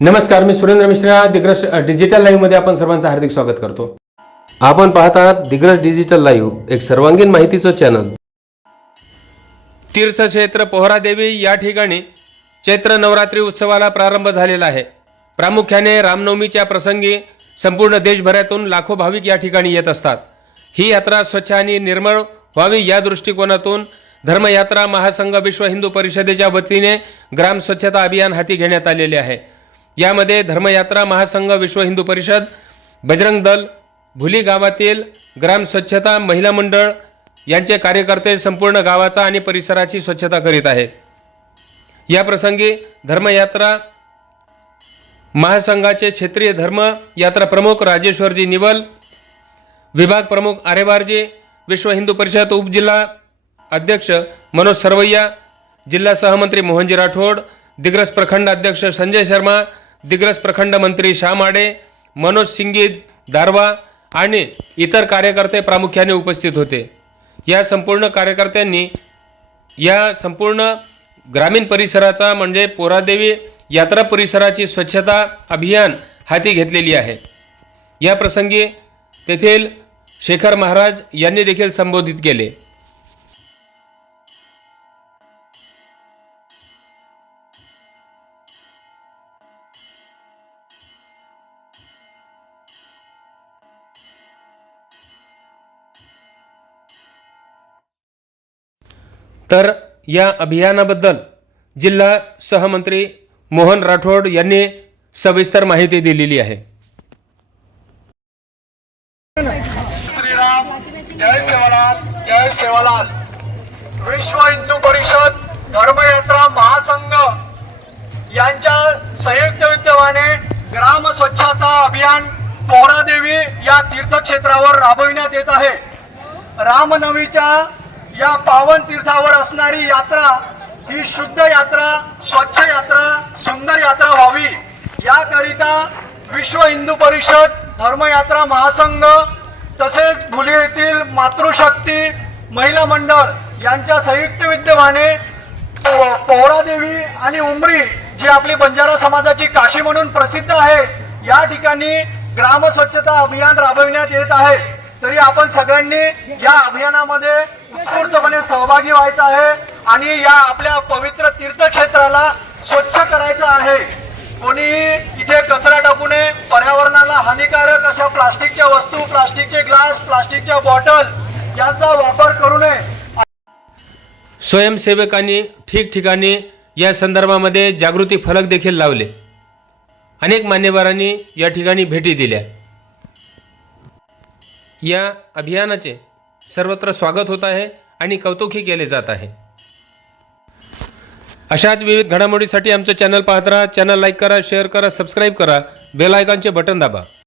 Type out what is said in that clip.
नमस्कार मी सुरेंद्र मिश्रा. दिग्रस डिजिटल लाईव्हमध्ये आपण सर्वांचं हार्दिक स्वागत करतो. आपण पाहत आहात दिग्रस डिजिटल लाईव्ह एक सर्वांगीण माहितीचं चॅनल तीर्थक्षेत्र पोहरादेवी या ठिकाणी चैत्र नवरात्री उत्सवाला प्रारंभ झालेला आहे. प्रामुख्याने रामनवमीच्या प्रसंगी संपूर्ण देशभरातून लाखो भाविक या ठिकाणी येत असतात. ही यात्रा स्वच्छ आणि निर्मळ व्हावी या दृष्टिकोनातून धर्मयात्रा महासंघ विश्व हिंदू परिषदेच्या वतीने ग्राम स्वच्छता अभियान हाती घेण्यात आलेले आहे. यामध्ये धर्मयात्रा महासंघ विश्व हिंदू परिषद बजरंग दल भुली गावातील ग्राम स्वच्छता महिला मंडळ यांचे कार्यकर्ते संपूर्ण गावाचा आणि परिसराची स्वच्छता करीत आहेत. या प्रसंगी धर्मयात्रा महासंघाचे क्षेत्रीय धर्म यात्रा प्रमुख राजेश्वरजी निवल विभाग प्रमुख आरेवारजी विश्व हिंदू परिषद उपजिल्हा अध्यक्ष मनोज सरवैया जिल्हा सहमंत्री मोहनजी राठोड दिग्रस प्रखंड अध्यक्ष संजय शर्मा दिग्रस प्रखंड मंत्री शामाडे मनोज सिंगी दारवा आणि इतर कार्यकर्ते प्रामुख्याने उपस्थित होते. या संपूर्ण कार्यकर्त्यांनी या संपूर्ण ग्रामीण परिसराचा म्हणजे पोरादेवी यात्रा परिसराची स्वच्छता अभियान हाती घेतलेली आहे. या प्रसंगी तेथील शेखर महाराज यांनी देखील संबोधित केले. तर या अभियानाबद्दल जिल्हा सहमंत्री मोहन राठोड यांनी सविस्तर माहिती दिलेली आहे. श्रीराम जय सेवालाल जय सेवालाल. विश्व हिंदू परिषद धर्मयात्रा महासंघ यांच्या संयुक्त विद्यमाने ग्राम स्वच्छता अभियान पोहरादेवी या तीर्थक्षेत्रावर राबविण्यात येत आहे. रामनवीच्या या पावन तीर्थावर असणारी यात्रा ही शुद्ध यात्रा स्वच्छ यात्रा सुंदर यात्रा व्हावी. याकरिता विश्व हिंदू परिषद धर्मयात्रा महासंघ तसेच भुले येथील मातृशक्ती महिला मंडळ यांच्या संयुक्त विद्यमाने पोहरादेवी आणि उमरी जी आपली बंजारा समाजाची काशी म्हणून प्रसिद्ध आहे या ठिकाणी ग्राम स्वच्छता अभियान राबविण्यात येत आहे. तरी आपण सगळ्यांनी या अभियानामध्ये उत्स्फूर्तपणे सहभागी व्हायचं आहे आणि या आपल्या पवित्र तीर्थक्षेत्राला स्वच्छ करायचं आहे. कोणी इथे कचरा टाकू नये पर्यावरणाला हानिकारक अशा प्लास्टिकच्या वस्तू प्लास्टिकचे ग्लास प्लास्टिकच्या बॉटल यांचा वापर करू नये. स्वयंसेवकांनी ठिकठिकाणी या संदर्भामध्ये जागृती फलक देखील लावले. अनेक मान्यवरांनी या ठिकाणी भेटी दिल्या. या अभियानाचे सर्वत्र स्वागत होत आहे आणि कौतुकही केले जात आहे. अशाच विविध घडामोडीसाठी आमचं चॅनल पाहत राहा. चॅनल लाईक करा शेअर करा सबस्क्राईब करा. बेल आयकॉनचे बटन दाबा.